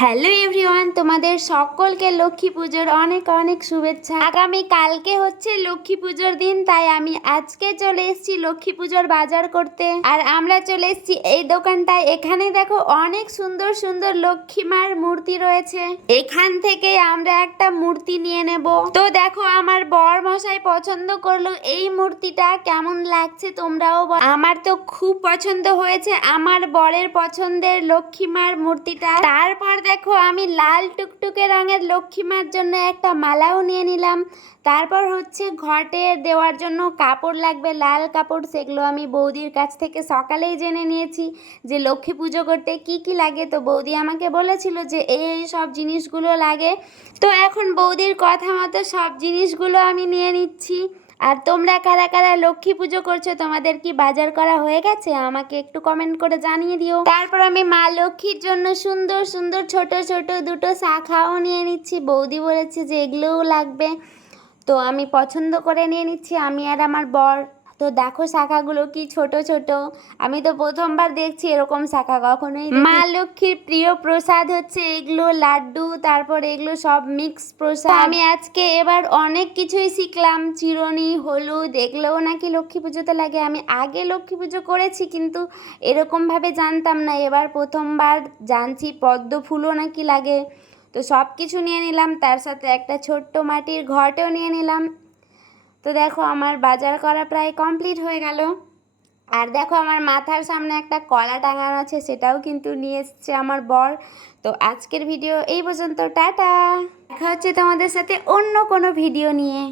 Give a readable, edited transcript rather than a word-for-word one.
Hello everyone, তোমাদের সকলকে লক্ষ্মী পুজোর অনেক অনেক শুভেচ্ছা। আগামী কালকে হচ্ছে লক্ষ্মী পুজোর দিন, তাই আমি আজকে চলে এসেছি লক্ষ্মী পুজোর বাজার করতে। আর আমরা চলে এসেছি এই দোকানটায়। এখানে দেখো অনেক সুন্দর সুন্দর লক্ষ্মী মার মূর্তি রয়েছে। এখান থেকে আমরা একটা মূর্তি নিয়ে নেব। তো দেখো আমার বর মশাই পছন্দ করলো এই মূর্তিটা, কেমন লাগছে তোমরাও আমার তো খুব পছন্দ হয়েছে আমার বরের পছন্দের লক্ষ্মী মার মূর্তিটা। তারপর দেখো আমি লাল টুকটুকে রঙের লক্ষ্মী মার জন্য একটা মালাও নিয়ে নিলাম। তারপর হচ্ছে ঘটে দেওয়ার জন্য কাপড় লাগবে, লাল কাপড়, সেগুলো আমি বৌদির কাছ থেকে সকালেই জেনে নিয়েছি যে লক্ষ্মী পুজো করতে কি কি লাগে। তো বৌদি আমাকে বলেছিল যে এই সব জিনিসগুলো লাগে। তো এখন বৌদির কথা মতো সব জিনিসগুলো আমি নিয়ে নিচ্ছি। আর তোমরা কারা কারা লক্ষ্মী পুজো করছো, তোমাদের কি বাজার করা হয়ে গেছে আমাকে একটু কমেন্ট করে জানিয়ে দিও। তারপর আমি মা লক্ষ্মীর জন্য সুন্দর সুন্দর ছোট ছোট দুটো শাখাও নিয়ে নিচ্ছি। বৌদি বলেছে যে এগুলোও লাগবে, তো আমি পছন্দ করে নিয়ে নিচ্ছি, আমি আর আমার বর। তো দেখো শাখাগুলো কি ছোট ছোট, আমি তো প্রথমবার দেখছি এরকম শাখা, কখনোই মা লক্ষ্মীর প্রিয় প্রসাদ হচ্ছে এগুলো লাড্ডু, তারপর এগুলো সব মিক্স প্রসাদ। আমি আজকে এবার অনেক কিছুই শিখলাম, চিরুনি, হলুদ, এগুলোও নাকি লক্ষ্মী পুজোতে লাগে। আমি আগে লক্ষ্মী পুজো করেছি কিন্তু এরকমভাবে জানতাম না, এবার প্রথমবার জানছি পদ্ম ফুলও নাকি লাগে। তো সব কিছু নিয়ে নিলাম, তার সাথে একটা ছোট্ট মাটির ঘটও নিয়ে নিলাম। তো দেখো আমার বাজার করা প্রায় কমপ্লিট হয়ে গেল। আর দেখো আমার মাথার সামনে একটা কলা টাঙানো আছে, সেটাও কিন্তু নিয়ে এসছে আমার বর। তো আজকের ভিডিও এই পর্যন্ত, টাটা। দেখা হচ্ছে তোমাদের সাথে অন্য কোনো ভিডিও নিয়ে।